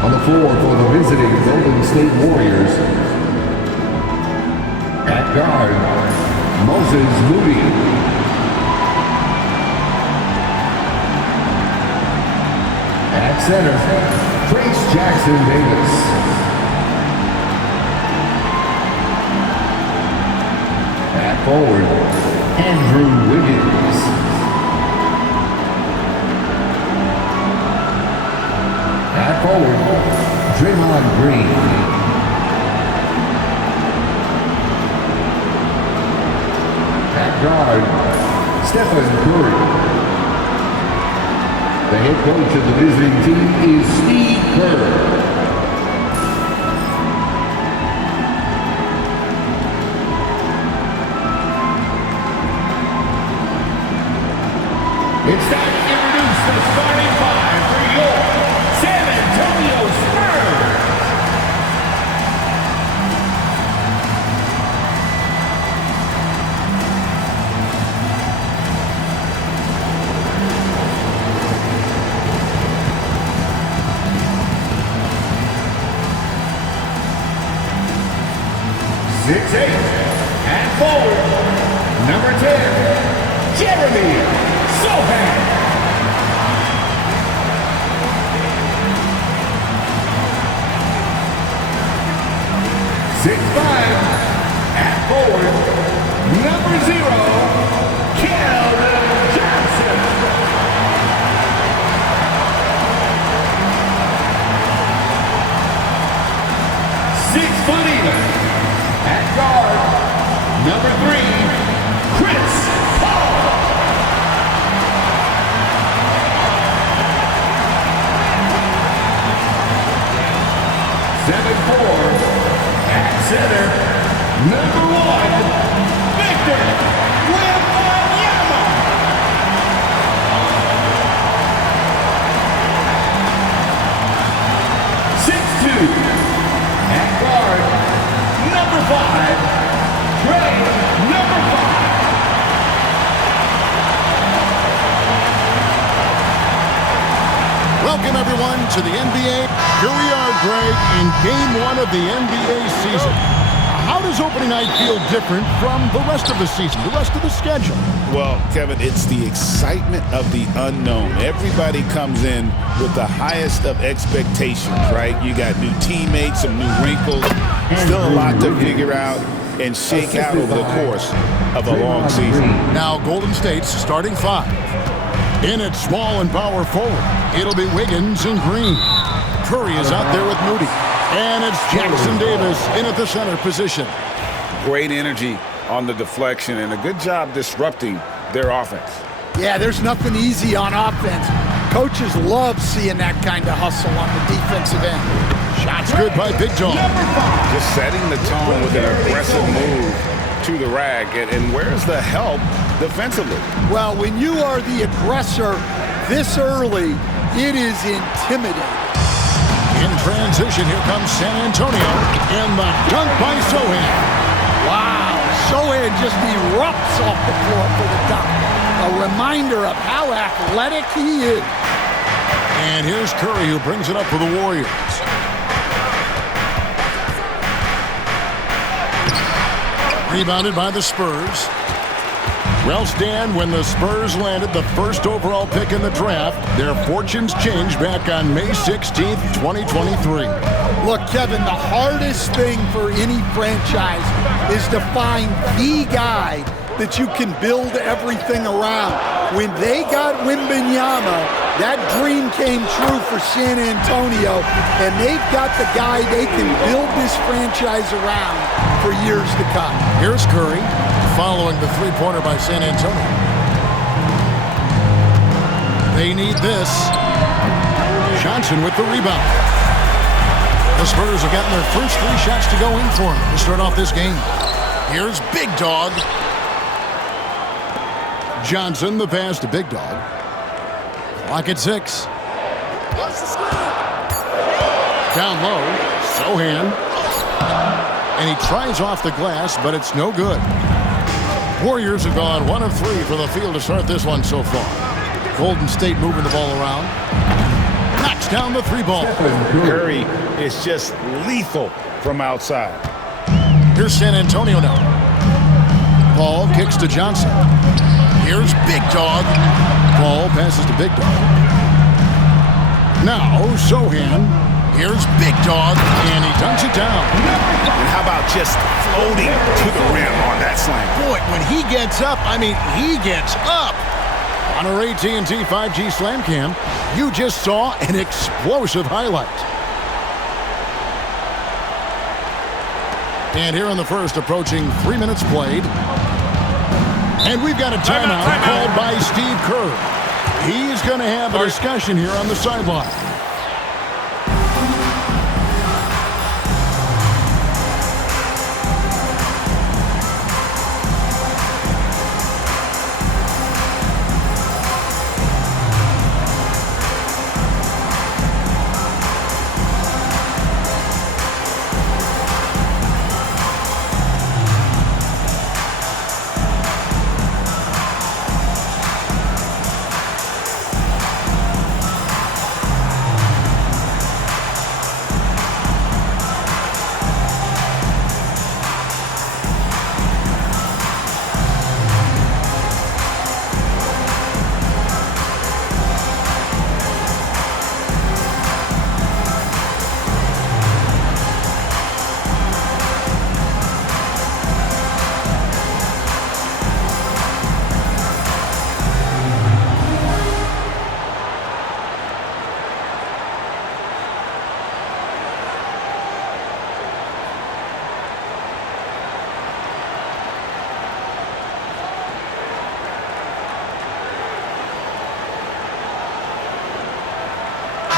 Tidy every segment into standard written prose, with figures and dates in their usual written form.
On the floor for the visiting Golden State Warriors, at guard, Moses Moody. At center, Trace Jackson Davis. At forward, Andrew Wiggins. At forward, Draymond Green. At guard, Stephen Curry. The head coach of the visiting team is Steve Kerr. It's time to introduce the starting five for your San Antonio Spurs. At forward, number 10, Jeremy Sohan. 6'5", at forward, number 0, Keldon Johnson. 6 foot even. At guard, number 3, Chris Paul. 7'4", at center, number 1, Victor Wembanyama. 6'2", at guard, number 5, Trey, number 5. Welcome, everyone, to the NBA. Here we are, Greg, in Game 1 of the NBA season. How does opening night feel different from the rest of the season, the rest of the schedule? Well, Kevin, it's the excitement of the unknown. Everybody comes in with the highest of expectations, right? You got new teammates, some new wrinkles, still a lot to figure out and shake out over the course of a long season. Now, Golden State's starting five. In at small and power forward, it'll be Wiggins and Green. Curry is out there with Moody. And it's Jackson Davis in at the center position. Great energy on the deflection and a good job disrupting their offense. Yeah, there's nothing easy on offense. Coaches love seeing that kind of hustle on the defensive end. Shots good by Big Dog. Just setting the tone with an aggressive move to the rack. And where's the help defensively? Well, when you are the aggressor this early, it is intimidating. In transition, here comes San Antonio. And the dunk by Sohan. Wow, Sohan just erupts off the floor for the dunk. A reminder of how athletic he is. And here's Curry, who brings it up for the Warriors. Rebounded by the Spurs. Well, Stan, when the Spurs landed the first overall pick in the draft, their fortunes changed back on May 16th, 2023. Look, Kevin, the hardest thing for any franchise is to find the guy that you can build everything around. When they got Wembanyama, that dream came true for San Antonio, and they've got the guy they can build this franchise around for years to come. Here's Curry, following the three-pointer by San Antonio. They need this. Johnson with the rebound. The Spurs have gotten their first 3 shots to go in for them to start off this game. Here's Big Dog. Johnson, the pass to Big Dog. Clock at 6. Down low, Sohan. And he tries off the glass, but it's no good. Warriors have gone 1 of 3 for the field to start this one so far. Golden State moving the ball around. knocks down the three ball. Curry is just lethal from outside. Here's San Antonio now. Paul kicks to Johnson. Here's Big Dog. Paul passes to Big Dog. Now, Sohan. Here's Big Dog, and he dunks it down. And how about just floating to the rim on that slam? Boy, when he gets up, I mean, he gets up. On our AT&T 5G Slam Cam, you just saw an explosive highlight. And here in the first, approaching 3 minutes played. And we've got a timeout called by Steve Kerr. He's going to have a discussion here on the sideline.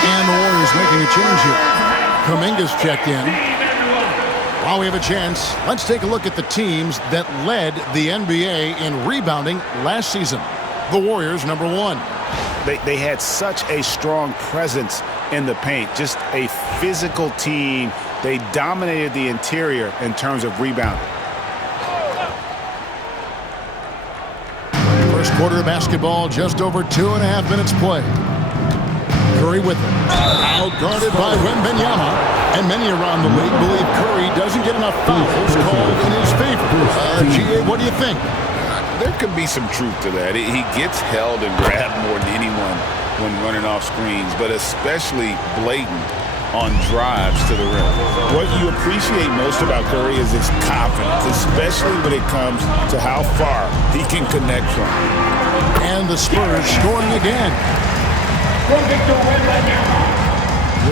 And the Warriors making a change here. Kuminga's checked in. While we have a chance, let's take a look at the teams that led the NBA in rebounding last season. The Warriors, number one. They had such a strong presence in the paint, just a physical team. They dominated the interior in terms of rebounding. First quarter of basketball, just over 2.5 minutes played. Curry with him. Outguarded by Wembanyama. And many around the league believe Curry doesn't get enough fouls called in his favor. G.A., what do you think? There could be some truth to that. He gets held and grabbed more than anyone when running off screens, but especially blatant on drives to the rim. What you appreciate most about Curry is his confidence, especially when it comes to how far he can connect from. And the Spurs scoring again.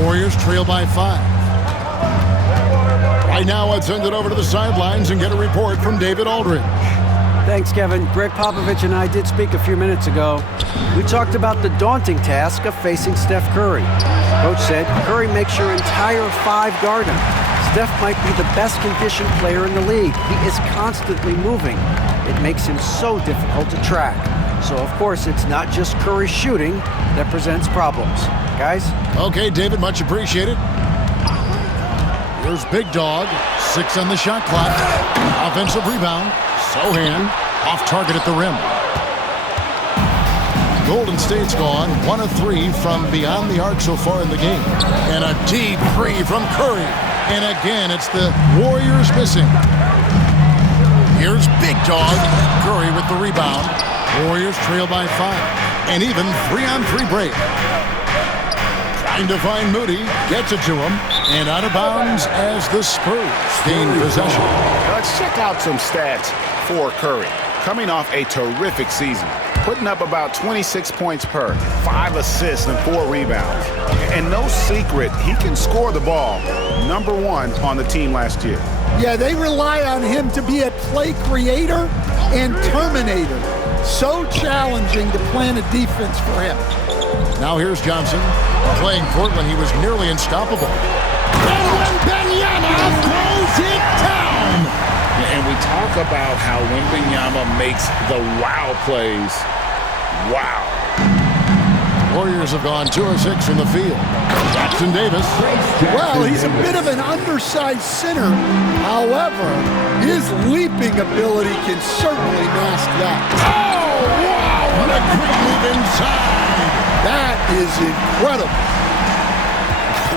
Warriors trail by 5. Right now, let's send it over to the sidelines and get a report from David Aldridge. Thanks, Kevin. Greg Popovich and I did speak a few minutes ago. We talked about the daunting task of facing Steph Curry. Coach said, Curry makes your entire 5 guard him. Steph might be the best conditioned player in the league. He is constantly moving. It makes him so difficult to track. So, of course, it's not just Curry shooting that presents problems. Guys? Okay, David, much appreciated. Here's Big Dog, 6 on the shot clock. Offensive rebound. Sohan off target at the rim. Golden State's gone 1 of 3 from beyond the arc so far in the game. And a deep three from Curry. And again, it's the Warriors missing. Here's Big Dog. Curry with the rebound. Warriors trail by 5. And even 3-on-3 break. Trying to find Moody. Gets it to him. And out of bounds as the Spurs gain possession. Let's check out some stats for Curry. Coming off a terrific season. Putting up about 26 points per, 5 assists and 4 rebounds. And no secret, he can score the ball. Number 1 on the team last year. Yeah, they rely on him to be a play creator and terminator. So challenging to plan a defense for him. Now here's Johnson. Playing Portland, he was nearly unstoppable. Wembanyama throws it down! And we talk about how Wembanyama makes the wow plays. Wow. Warriors have gone 2 of 6 from the field. Jackson Davis. Well, he's a bit of an undersized center. However, his leaping ability can certainly mask that. Oh, wow! What a great move inside! That is incredible.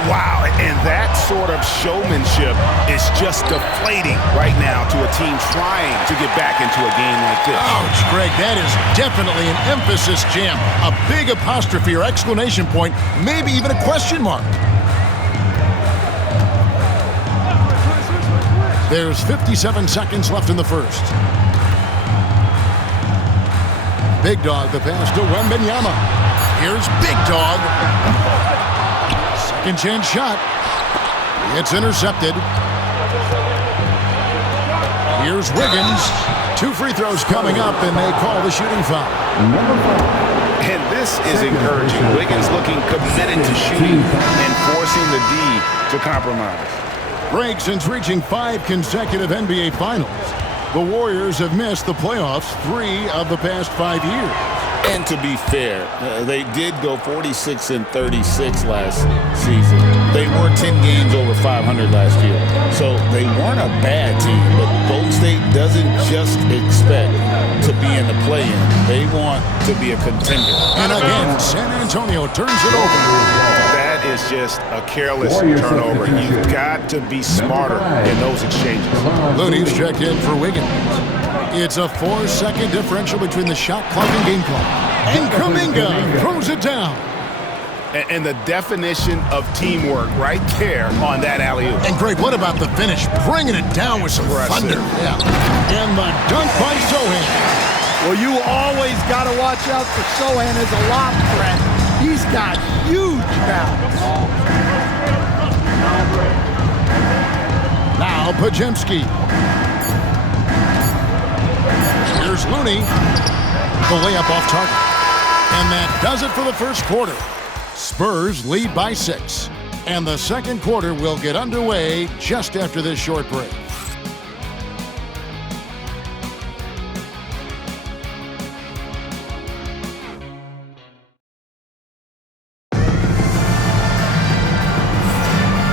Wow, and that sort of showmanship is just deflating right now to a team trying to get back into a game like this. Ouch, Greg, that is definitely an emphasis jam. A big apostrophe or exclamation point, maybe even a question mark. There's 57 seconds left in the first. Big Dog, the pass to Wembanyama. Here's Big Dog. Second chance shot. It's intercepted. Here's Wiggins. 2 free throws coming up, and they call the shooting foul. And this is encouraging. Wiggins looking committed to shooting and forcing the D to compromise. Greg, since reaching 5 consecutive NBA Finals, the Warriors have missed the playoffs 3 of the past 5 years. And to be fair, they did go 46-36 last season. They were 10 games over 500 last year. So they weren't a bad team, but Golden State doesn't just expect to be in the play-in. They want to be a contender. And again, San Antonio turns it over. That is just a careless turnover. You've got to be smarter in those exchanges. Looney's checked in for Wiggins. It's a 4-second differential between the shot clock and game clock. And Kuminga throws it down. And the definition of teamwork right there on that alley-oop. And Greg, what about the finish? Bringing it down with some thunder. Yeah. And the dunk by Sohan. Well, you always got to watch out for Sohan as a lob threat. He's got huge balance. Now Pajemski. Here's Looney. The layup off target. And that does it for the first quarter. Spurs lead by 6. And the second quarter will get underway just after this short break.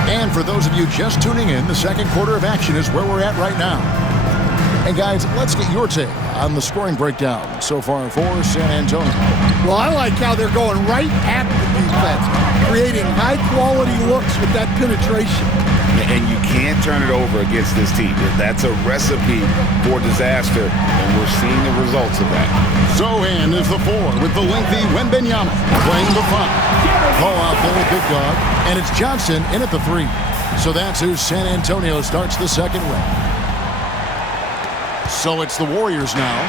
And for those of you just tuning in, the second quarter of action is where we're at right now. And guys, let's get your take on the scoring breakdown so far for San Antonio. Well, I like how they're going right at the defense, creating high-quality looks with that penetration. And you can't turn it over against this team. That's a recipe for disaster, and we're seeing the results of that. Sohan is the 4 with the lengthy Wembanyama playing the 5. Ball out there with Big Dog, and it's Johnson in at the 3. So that's who San Antonio starts the second with. So it's the Warriors now.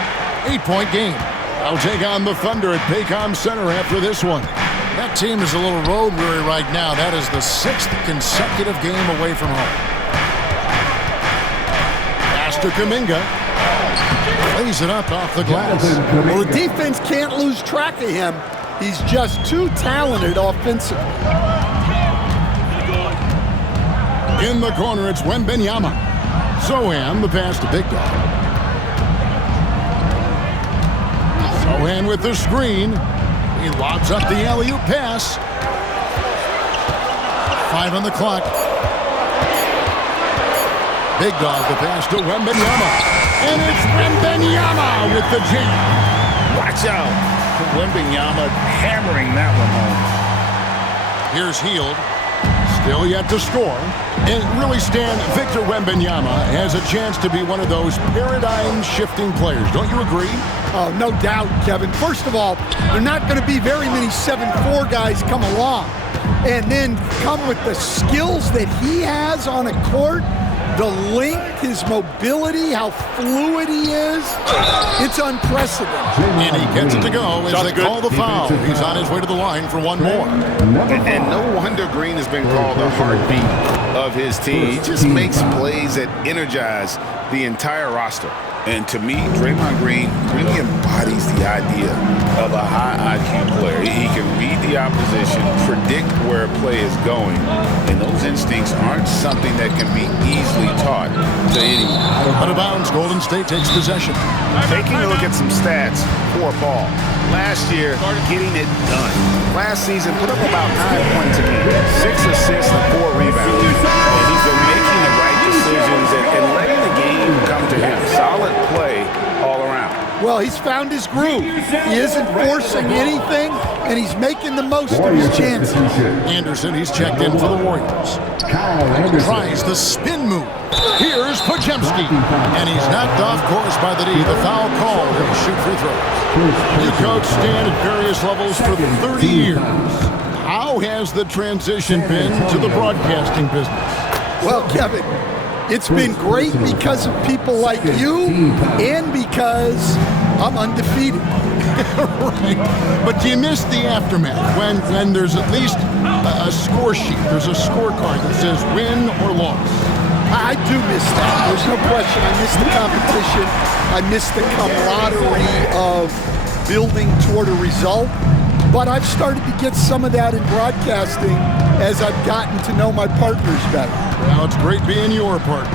8-point game. I'll take on the Thunder at Paycom Center after this one. That team is a little road weary right now. That is the 6th consecutive game away from home. Pass to Kuminga. Lays it up off the glass. Well, the defense can't lose track of him. He's just too talented offensively. In the corner, it's Wembanyama. Sohan, the pass to Big Dog. Sohan with the screen. He lobs up the alley-oop pass. 5 on the clock. Big Dog, the pass to Wembanyama. And it's Wembanyama with the jam. Watch out. Wembanyama hammering that one home. Here's Hield. Still yet to score. And really, Stan, Victor Wembanyama has a chance to be one of those paradigm-shifting players. Don't you agree? Oh, no doubt, Kevin. First of all, there are not going to be very many 7'4" guys come along. And then come with the skills that he has on a court, the length, his mobility, how fluid he is. It's unprecedented. And he gets it to go as they call the foul. He's on his way to the line for one more. And no wonder Green has been called the heartbeat of his team. He just makes plays that energize the entire roster. And to me, Draymond Green really embodies the idea of a high IQ player. He can read the opposition, predict where a play is going, and those instincts aren't something that can be easily taught to anyone. Out of bounds, Golden State takes possession. Taking a look at some stats for Paul. Last year, getting it done. Last season, put up about 9 points a game, 6 assists and 4 rebounds. And he's been making the right decisions and letting the game come to him. Solid play all around. Well, he's found his groove. He isn't forcing anything, and he's making the most of his chances. Anderson, he's checked in for the Warriors. Tries the spin move. Here's Podziemski, and he's knocked off course by the D. The foul call. He'll shoot free throws. You coach Stan at various levels for 30 years. How has the transition been to the broadcasting business? Well, Kevin, it's been great because of people like you and because I'm undefeated. Right. But do you miss the aftermath when there's at least a score sheet? There's a scorecard that says win or loss. I do miss that. There's no question. I miss the competition. I miss the camaraderie of building toward a result. But I've started to get some of that in broadcasting as I've gotten to know my partners better. Well, it's great being your partner.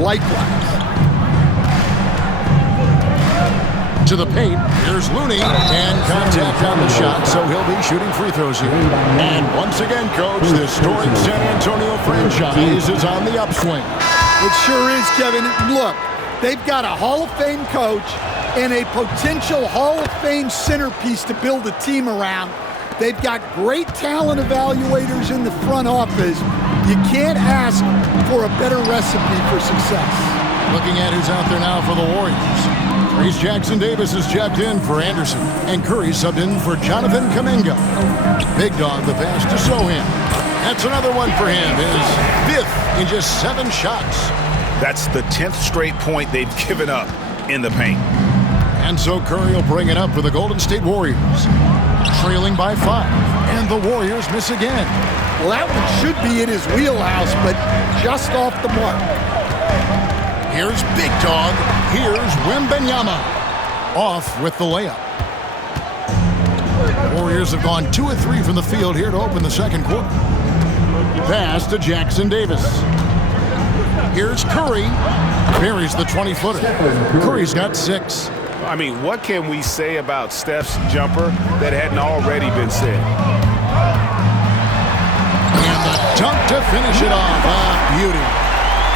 Likewise. To the paint, here's Looney, and contact on the shot, so he'll be shooting free throws here. And once again, Coach, the storied San Antonio franchise is on the upswing. It sure is, Kevin. Look, they've got a Hall of Fame coach and a potential Hall of Fame centerpiece to build a team around. They've got great talent evaluators in the front office. You can't ask for a better recipe for success. Looking at who's out there now for the Warriors. Reese Jackson Davis is checked in for Anderson, and Curry subbed in for Jonathan Kuminga. Big Dog the pass to Sohan. That's another one for him, his 5th in just 7 shots. That's the 10th straight point they've given up in the paint. And so Curry will bring it up for the Golden State Warriors. Trailing by 5, and the Warriors miss again. Well, that one should be in his wheelhouse, but just off the mark. Here's Big Dog. Here's Wembanyama. Off with the layup. Warriors have gone 2 of 3 from the field here to open the second quarter. Pass to Jackson Davis. Here's Curry. Buries the 20-footer. Curry's got 6. I mean, what can we say about Steph's jumper that hadn't already been said? And the dunk to finish it off. Beauty.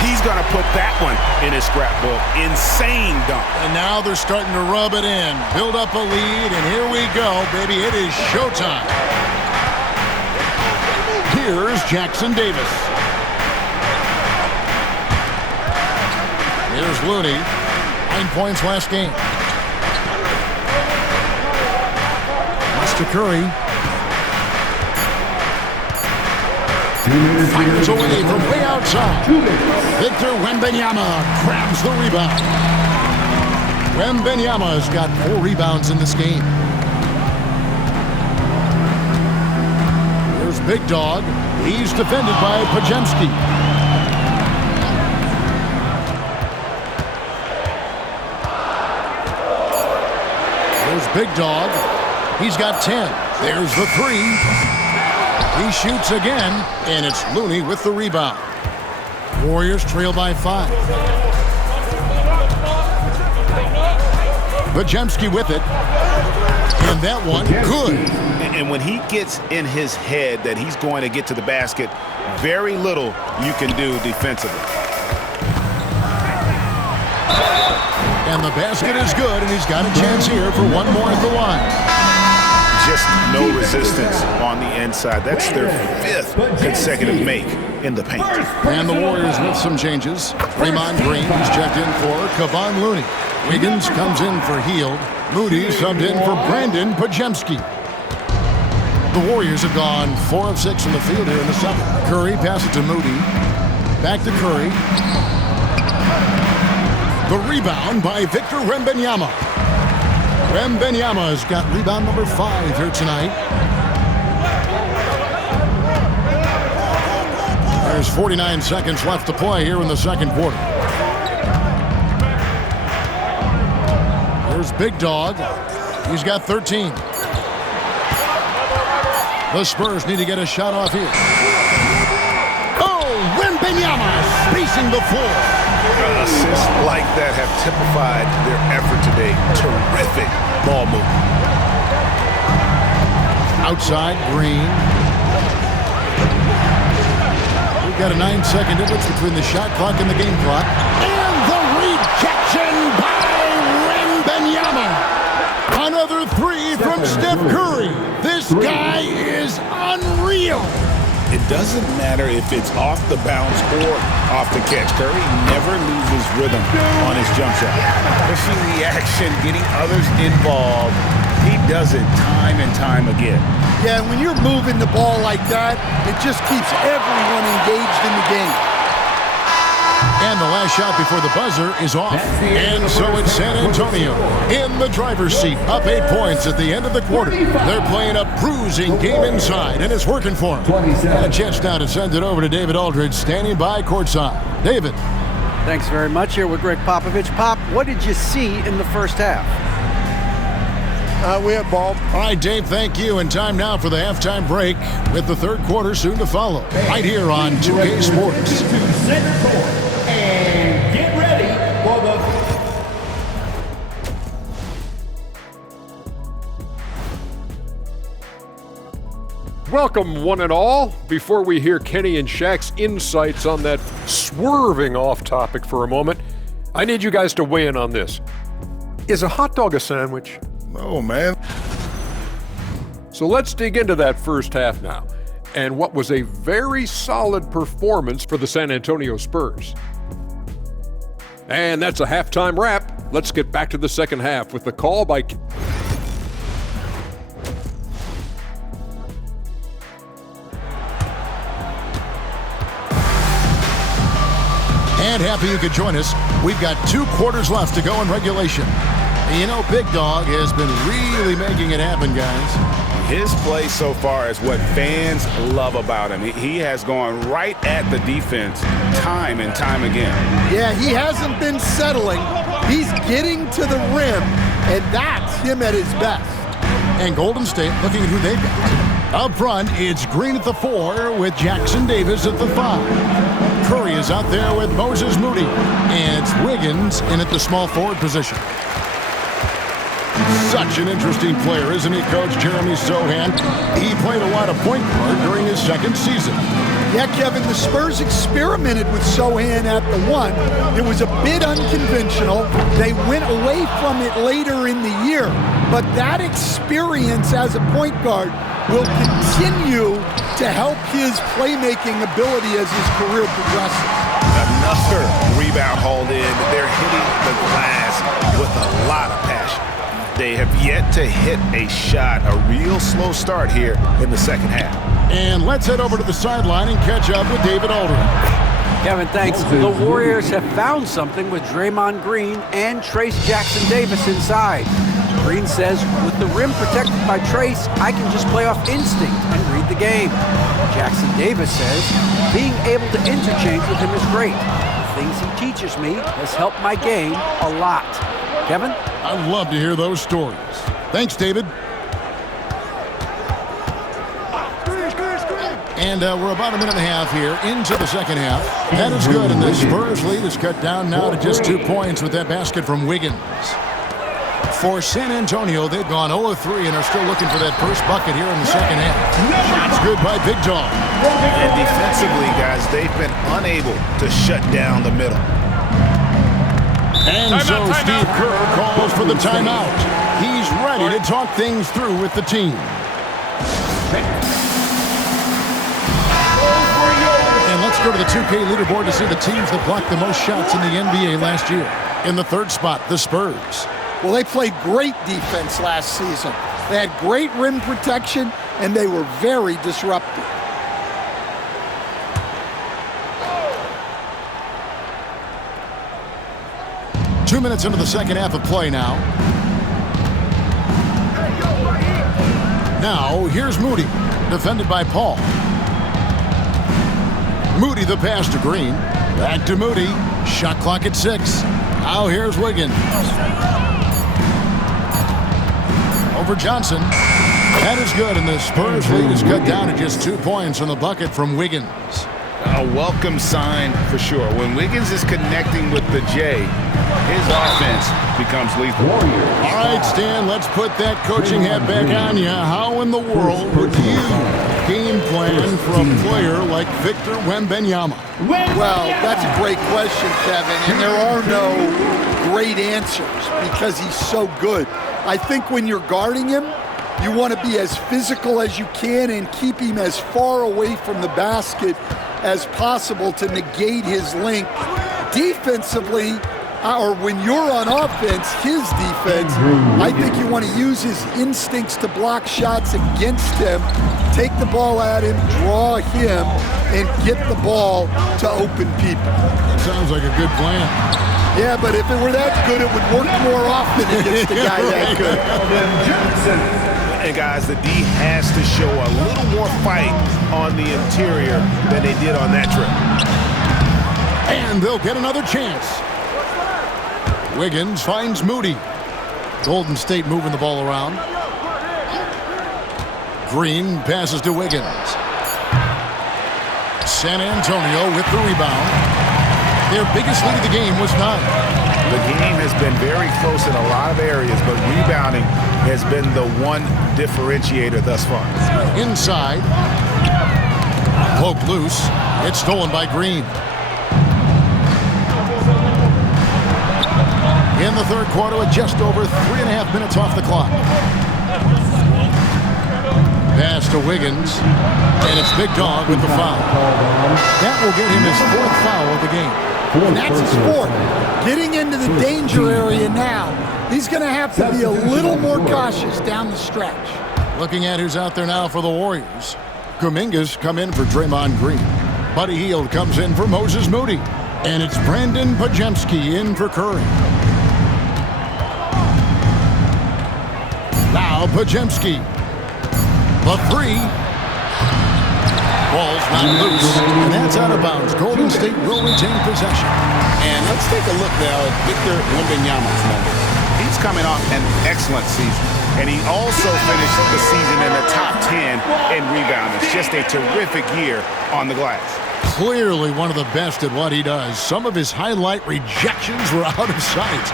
He's going to put that one in his scrapbook. Insane dunk. And now they're starting to rub it in. Build up a lead, and here we go, baby. It is showtime. Here's Jackson Davis. Here's Looney. 9 points last game. Pass to Curry. Fires away from way outside. Victor Wembanyama grabs the rebound. Wembanyama's got 4 rebounds in this game. Here's Big Dog. He's defended by Podziemski. There's Big Dog. He's got 10. There's the 3. He shoots again, and it's Looney with the rebound. Warriors trail by 5. Podziemski with it. And that one, good. And when he gets in his head that he's going to get to the basket, very little you can do defensively. And the basket is good, and he's got a chance here for one more at the line. Just no resistance on the inside. That's their 5th consecutive make in the paint. And the Warriors with some changes. Draymond Green is checked in for Kevon Looney. Wiggins comes in for Hield. Moody subbed in for Brandon Podziemski. The Warriors have gone 4 of 6 from the field here in the second. Curry passes to Moody. Back to Curry. The rebound by Victor Wembanyama. Wembanyama's got rebound number 5 here tonight. There's 49 seconds left to play here in the second quarter. Here's Big Dog. He's got 13. The Spurs need to get a shot off here. Oh, Wembanyama spacing the floor. Assists like that have typified their effort today. Terrific ball movement. Outside, Green. We've got a 9-second difference between the shot clock and the game clock. And the rejection by Wembanyama. Wembanyama. Another three from Steph Curry. This guy is unreal. It doesn't matter if it's off the bounce or off the catch. Curry never loses rhythm on his jump shot. Pushing the action, getting others involved. He does it time and time again. Yeah, when you're moving the ball like that, it just keeps everyone engaged in the game. And the last shot before the buzzer is off. And so it's San Antonio in the driver's seat, up 8 points at the end of the quarter. They're playing a bruising game inside, and it's working for them. And a chance now to send it over to David Aldridge, standing by courtside. David. Thanks very much. Here with Greg Popovich. Pop, what did you see in the first half? We had ball. All right, Dave, thank you. And time now for the halftime break with the third quarter soon to follow. Right here on 2K Sports. To center court. And get ready for the... Welcome, one and all. Before we hear Kenny and Shaq's insights on that swerving off topic for a moment, I need you guys to weigh in on this. Is a hot dog a sandwich? Oh, man. So let's dig into that first half now, and what was a very solid performance for the San Antonio Spurs. And that's a halftime wrap. Let's get back to the second half with the call by... And happy you could join us. We've got 2 quarters left to go in regulation. You know, Big Dog has been really making it happen, guys. His play so far is what fans love about him. He has gone right at the defense time and time again. Yeah, he hasn't been settling. He's getting to the rim, and that's him at his best. And Golden State looking at who they've got. Up front, it's Green at the 4 with Jackson Davis at the 5. Curry is out there with Moses Moody. And it's Wiggins in at the small forward position. Such an interesting player, isn't he, Coach Jeremy Sohan? He played a lot of point guard during his second season. Yeah, Kevin, the Spurs experimented with Sohan at the 1. It was a bit unconventional. They went away from it later in the year. But that experience as a point guard will continue to help his playmaking ability as his career progresses. Another rebound hauled in. They're hitting the glass with a lot of passion. They have yet to hit a shot, a real slow start here in the second half. And let's head over to the sideline and catch up with David Aldridge. Kevin, thanks. The Warriors have found something with Draymond Green and Trace Jackson Davis inside. Green says, with the rim protected by Trace, I can just play off instinct and read the game. Jackson Davis says, being able to interchange with him is great. The things he teaches me has helped my game a lot. Kevin? I'd love to hear those stories. Thanks, David. And we're about a minute and a half here into the second half. That is good, and the Spurs lead is cut down now to just 2 points with that basket from Wiggins. For San Antonio, they've gone 0-3 and are still looking for that first bucket here in the second half. Shots good by Big Dog. And defensively, guys, they've been unable to shut down the middle. And so Steve Kerr calls for the timeout. He's ready to talk things through with the team. And let's go to the 2K leaderboard to see the teams that blocked the most shots in the NBA last year. In the third spot, the Spurs. Well, they played great defense last season. They had great rim protection, and they were very disruptive. Two minutes into the second half of play now. Now, here's Moody, defended by Paul. Moody the pass to Green. Back to Moody. Shot clock at 6. Now here's Wiggins. Over Johnson. That is good, and the Spurs lead is cut down to just 2 points on the bucket from Wiggins. A welcome sign for sure. When Wiggins is connecting with the J, his offense becomes lethal. All right, Stan, let's put that coaching hat back on you. How in the world would you game plan plan for a player like Victor Wembanyama? Well, that's a great question, Kevin, and there are no great answers because he's so good. I think when you're guarding him, you want to be as physical as you can and keep him as far away from the basket as possible to negate his length. Defensively, or when you're on offense, his defense, I think you want to use his instincts to block shots against him, take the ball at him, draw him, and get the ball to open people. Sounds like a good plan. Yeah, but if it were that good, it would work more often against a guy that good. And guys, the D has to show a little more fight on the interior than they did on that trip. And they'll get another chance. Wiggins finds Moody. Golden State moving the ball around. Green passes to Wiggins. San Antonio with the rebound. Their biggest lead of the game was 9. The game has been very close in a lot of areas, but rebounding has been the one differentiator thus far. Inside. Poked loose. It's stolen by Green. In the third quarter with just over 3.5 minutes off the clock. Pass to Wiggins, and it's Big Dog with the foul. That will get him his 4th foul of the game. And that's his 4th. Getting into the danger area now. He's going to have to be a little more cautious down the stretch. Looking at who's out there now for the Warriors. Kuminga's come in for Draymond Green. Buddy Hield comes in for Moses Moody. And it's Brandon Pajemski in for Curry. Now Pajemski. The 3. Ball's not loose, and that's out of bounds. Golden State will retain possession. And let's take a look now at Victor Wembanyama's number. He's coming off an excellent season, and he also finished the season in the top 10 in rebounding. It's just a terrific year on the glass. Clearly one of the best at what he does. Some of his highlight rejections were out of sight.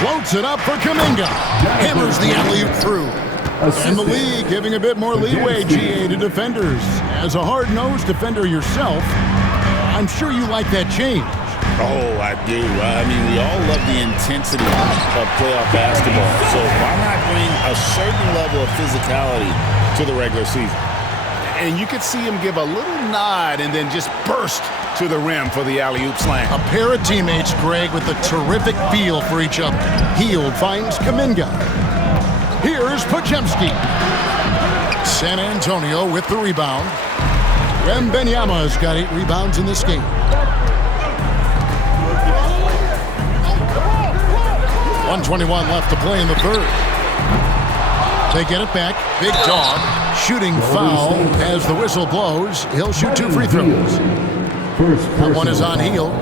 Floats it up for Kuminga. Hammers the alley-oop through. And the league giving a bit more leeway, GA, to defenders. As a hard-nosed defender yourself, I'm sure you like that change. Oh, I do. I mean, we all love the intensity of playoff basketball. So why not bring a certain level of physicality to the regular season? And you could see him give a little nod and then just burst to the rim for the alley-oop slam. A pair of teammates, Greg, with a terrific feel for each other. Hield finds Kuminga. Here's Pajemski. San Antonio with the rebound. Wembanyama's got 8 rebounds in this game. .121 left to play in the third. They get it back. Big Dog. Shooting foul as the whistle blows. He'll shoot 2 free throws. That one is on Hield.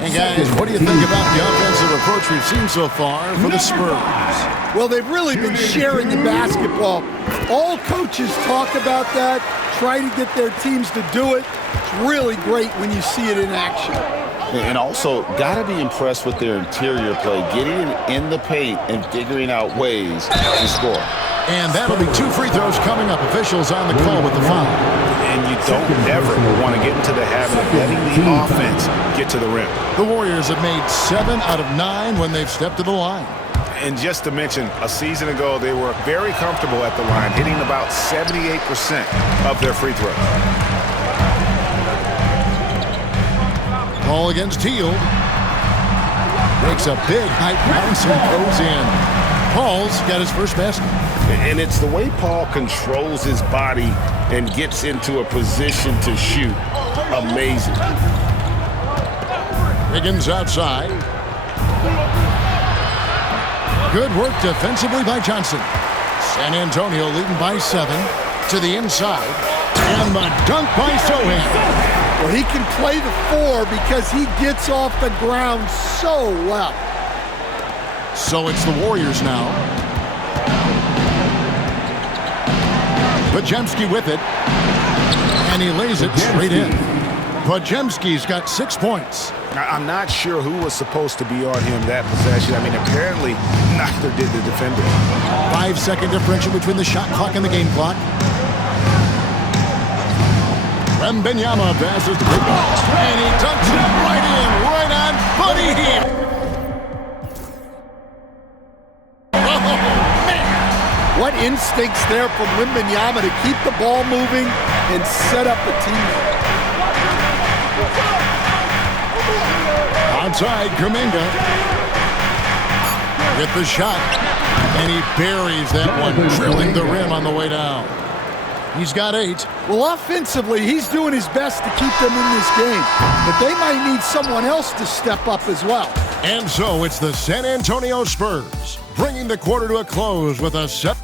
And guys, what do you think about the offensive approach we've seen so far for the Spurs? Well, they've really been sharing the basketball. All coaches talk about that, try to get their teams to do it. It's really great when you see it in action. And also, got to be impressed with their interior play, getting in the paint and figuring out ways to score. And that'll be 2 free throws coming up. Officials on the call with the foul. And you don't ever want to get into the habit of letting the offense get to the rim. The Warriors have made 7 out of 9 when they've stepped to the line. And just to mention, a season ago, they were very comfortable at the line, hitting about 78% of their free throws. Ball against Hield. Makes a big high bounce and goes in. Paul's got his first basket. And it's the way Paul controls his body and gets into a position to shoot. Amazing. Wiggins outside. Good work defensively by Johnson. San Antonio leading by 7 to the inside. And the dunk by Sohan. Well, he can play the 4 because he gets off the ground so well. So it's the Warriors now. Pajemski with it. And he lays it straight in. Pajemski's got 6 points. I'm not sure who was supposed to be on him that possession. I mean, apparently neither did the defender. 5-second differential between the shot clock and the game clock. Wembanyama passes to Big Dog, and he dunks it right in, right on Buddy Hield. Oh, man. What instincts there from Wembanyama to keep the ball moving and set up the teammate. Outside, Kuminga with the shot, and he buries that one, drilling the rim on the way down. He's got 8. Well, offensively, he's doing his best to keep them in this game, but they might need someone else to step up as well. And so it's the San Antonio Spurs, bringing the quarter to a close with a set.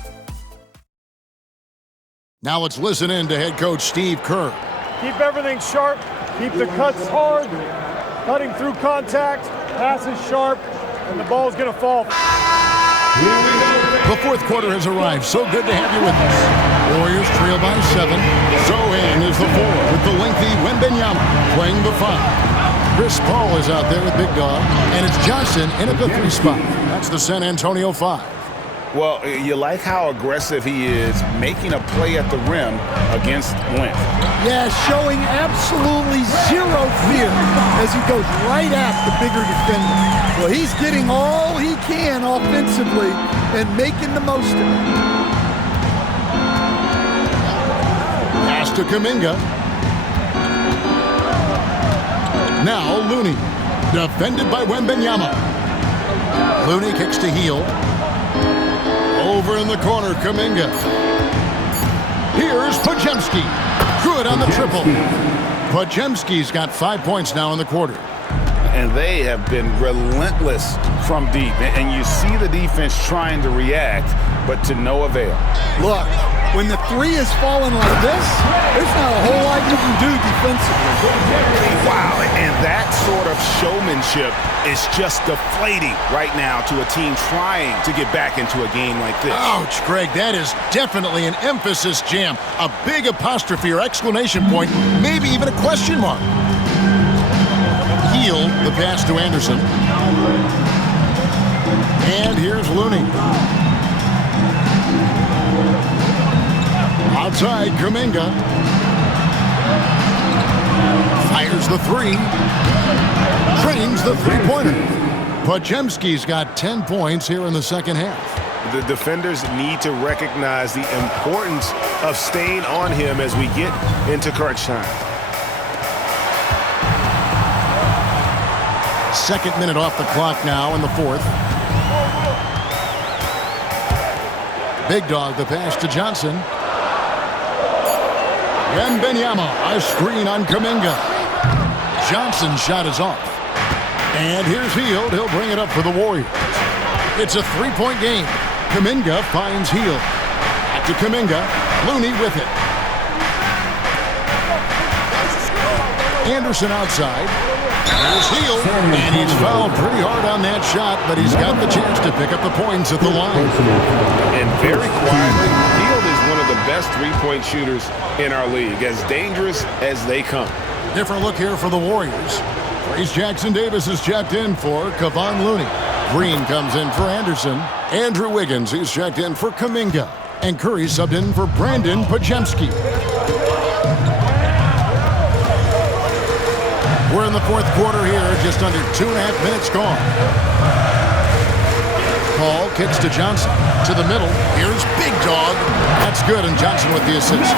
Now let's listen in to head coach Steve Kerr. Keep everything sharp, keep the cuts hard, cutting through contact, passes sharp, and the ball's going to fall. The fourth quarter has arrived. So good to have you with us. Warriors trail by 7. Zohan is the 4 with the lengthy Wembanyama playing the 5. Chris Paul is out there with Big Dog, and it's Johnson in at the 3 spot. That's the San Antonio 5. Well, you like how aggressive he is making a play at the rim against length. Yeah, showing absolutely zero fear as he goes right at the bigger defender. Well, he's getting all he can offensively and making the most of it. Pass to Kuminga. Now Looney, defended by Wembanyama. Looney kicks to Hield. Over in the corner, Kuminga. Here's Podziemski. Good on the triple. Podziemski's got 5 points now in the quarter. And they have been relentless from deep. And you see the defense trying to react, but to no avail. Look, when the 3 is falling like this, there's not a whole lot you can do defensively. Wow, and that sort of showmanship is just deflating right now to a team trying to get back into a game like this. Ouch, Greg, that is definitely an emphasis jam. A big apostrophe or exclamation point, maybe even a question mark. Hield, the pass to Anderson. And here's Looney. Outside, Kuminga. Fires the 3. Trains the 3-pointer. Podziemski's got 10 points here in the second half. The defenders need to recognize the importance of staying on him as we get into crunch time. Second minute off the clock now in the fourth. Big Dog, the pass to Johnson. Wembanyama, a screen on Kuminga. Johnson's shot is off. And here's Hield. He'll bring it up for the Warriors. It's a 3-point game. Kuminga finds Hield. Back to Kuminga. Looney with it. Anderson outside. Here's Hield. And he's fouled pretty hard on that shot, but he's got the chance to pick up the points at the line. And very quietly, Hield is one of the best three-point shooters in our league, as dangerous as they come. Different look here for the Warriors. Trace Jackson-Davis is checked in for Kevon Looney. Green comes in for Anderson. Andrew Wiggins is checked in for Kuminga. And Curry subbed in for Brandon Podziemski. We're in the fourth quarter here, just under 2.5 minutes gone. Paul kicks to Johnson. To the middle. Here's Big Dog. That's good, and Johnson with the assist.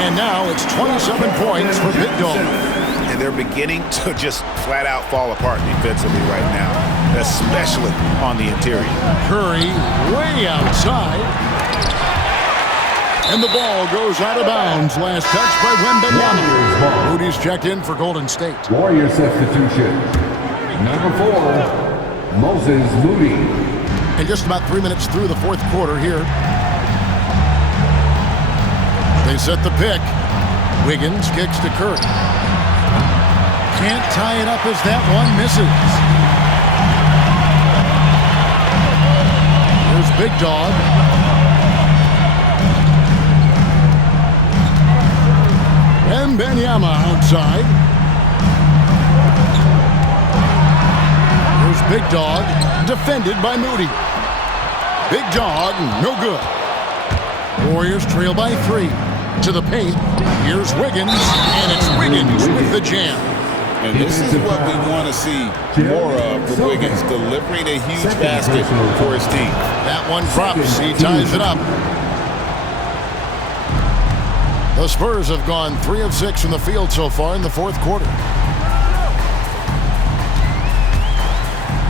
And now it's 27 points for Big Dog. And they're beginning to just flat out fall apart defensively right now, especially on the interior. Curry way outside. And the ball goes out of bounds. Last touch by Wembanyama. Moody's checked in for Golden State. Warrior substitution. Number 4, Moses Moody. And just about 3 minutes through the fourth quarter here. They set the pick. Wiggins kicks to Curry. Can't tie it up as that one misses. Here's Big Dog. Wembanyama outside. Here's Big Dog, defended by Moody. Big Dog, no good. Warriors trail by 3. To the paint. Here's Wiggins, and it's Wiggins with the jam. And this is what we want to see more of from Wiggins, delivering a huge basket for his team. That one drops. He ties it up. The Spurs have gone 3 of 6 from the field so far in the fourth quarter.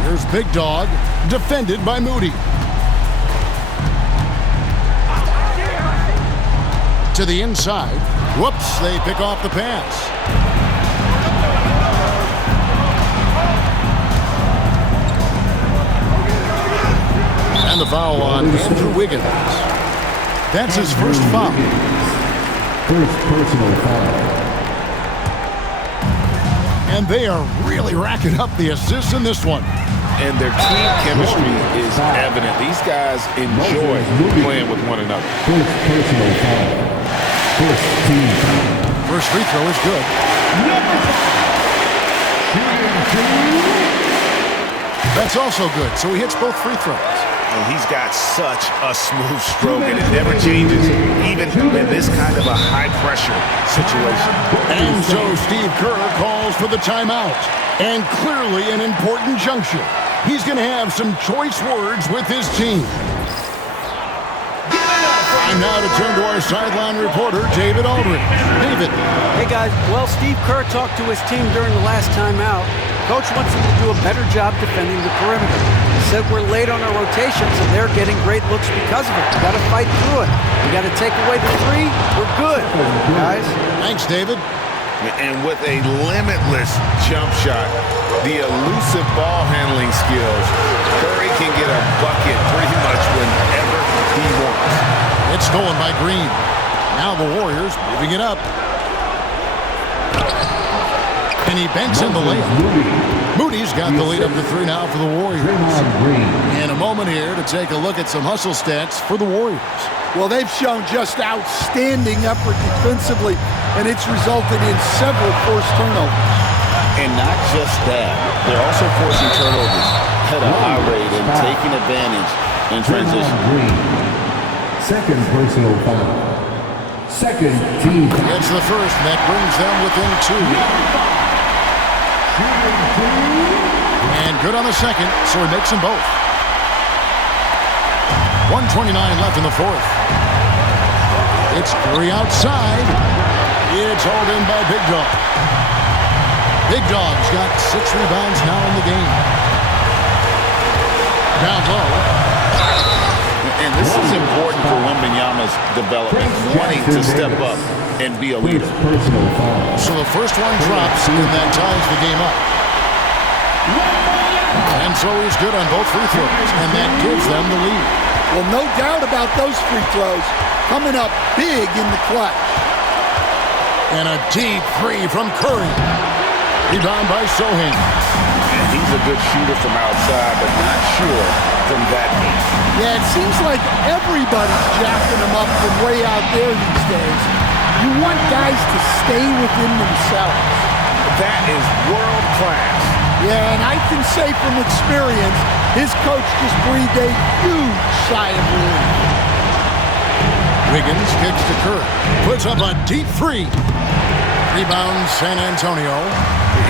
Here's Big Dog, defended by Moody. To the inside. Whoops, they pick off the pass. And the foul on Andrew Wiggins. That's his first foul. First personal foul. And they are really racking up the assists in this one. And their team chemistry is evident. These guys enjoy playing with one another. First personal foul. First team foul. First free throw is good. That's also good, so he hits both free throws. And he's got such a smooth stroke, and it never changes, even in this kind of a high-pressure situation. And so Steve Kerr calls for the timeout. And clearly an important juncture. He's going to have some choice words with his team. Time now to turn to our sideline reporter, David Aldridge. David. Hey, guys. Well, Steve Kerr talked to his team during the last timeout. Coach wants them to do a better job defending the perimeter. He said we're late on our rotations, and they're getting great looks because of it. We got to fight through it. We got to take away the three. We're good, guys. Thanks, David. And with a limitless jump shot, the elusive ball handling skills, Curry can get a bucket pretty much whenever he wants. It's stolen by Green. Now the Warriors moving it up. And he banks in the layup. Moody's got the lead up to 3 now for the Warriors. And a moment here to take a look at some hustle stats for the Warriors. Well, they've shown just outstanding effort defensively, and it's resulted in several forced turnovers. And not just that, they're also forcing turnovers at a high rate and taking advantage in transition. Second personal foul. Second team foul. It's the first, and that brings them within 2. And good on the second, so he makes them both. 1:29 left in the fourth. It's Curry outside. It's hauled in by Big Dog. Big Dog's got 6 rebounds now in the game. Down low. And this is important for Wembanyama's development, wanting to step up and be a leader. So the first one drops, and that ties the game up. And so he's good on both free throws, and that gives them the lead. Well, no doubt about those free throws coming up big in the clutch. And a deep 3 from Curry. Rebound by Sohan. And he's a good shooter from outside, but not sure from that deep. Yeah, it seems like everybody's jacking them up from way out there these days. You want guys to stay within themselves. That is world class. Yeah, and I can say from experience, his coach just breathed a huge sigh of relief. Wiggins kicks to Curry. Puts up a deep 3. Rebound San Antonio.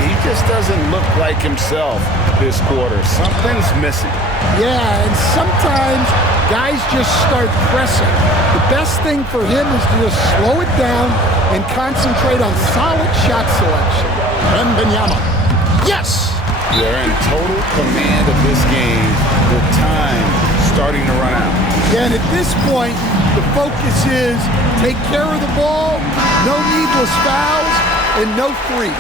He just doesn't look like himself this quarter. Something's missing. Yeah, and sometimes guys just start pressing. The best thing for him is to just slow it down and concentrate on solid shot selection. Wembanyama. Yes! They're in total command of this game with time starting to run out. Yeah, and at this point, the focus is take care of the ball, no needless fouls, and no threes.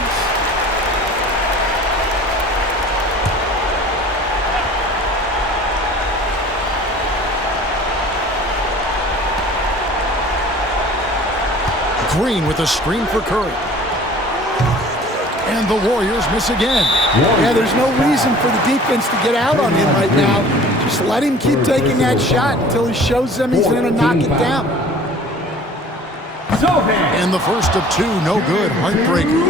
Green with a screen for Curry. And the Warriors miss again. Yeah, there's no reason for the defense to get out on him right now. Just let him keep taking that shot until he shows them he's going to knock it down. And the first of 2, no good. Heartbreaker.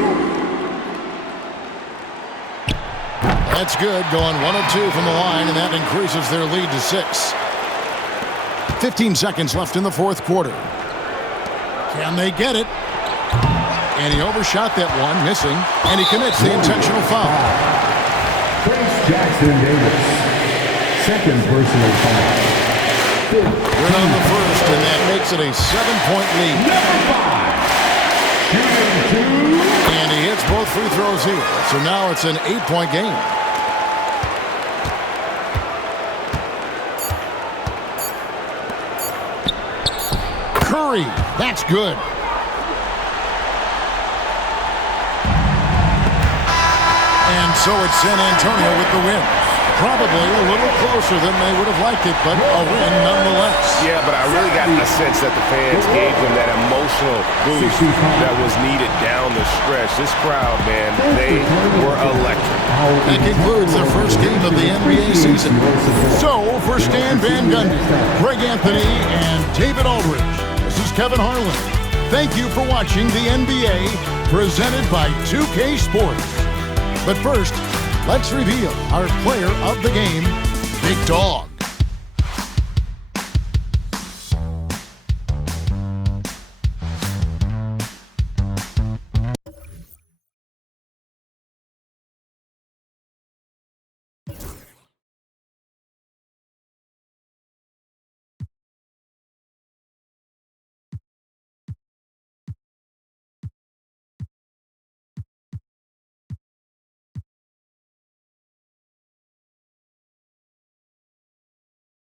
That's good, going 1 of 2 from the line, and that increases their lead to 6. 15 seconds left in the fourth quarter. Can they get it? And he overshot that one, missing, and he commits the intentional foul. Jackson Davis, second personal foul. Win on the first, and that makes it a 7-point lead. Number 5, shooting 2. And he hits both free throws here. So now it's an 8-point game. Curry, that's good. And so it's San Antonio with the win. Probably a little closer than they would have liked it, but a win nonetheless. Yeah, but I really got the sense that the fans gave them that emotional boost that was needed down the stretch. This crowd, man, they were electric. That concludes the first game of the NBA season. So, for Stan Van Gundy, Greg Anthony, and David Aldridge, this is Kevin Harlan. Thank you for watching the NBA, presented by 2K Sports. But first, let's reveal our player of the game, Big Dog.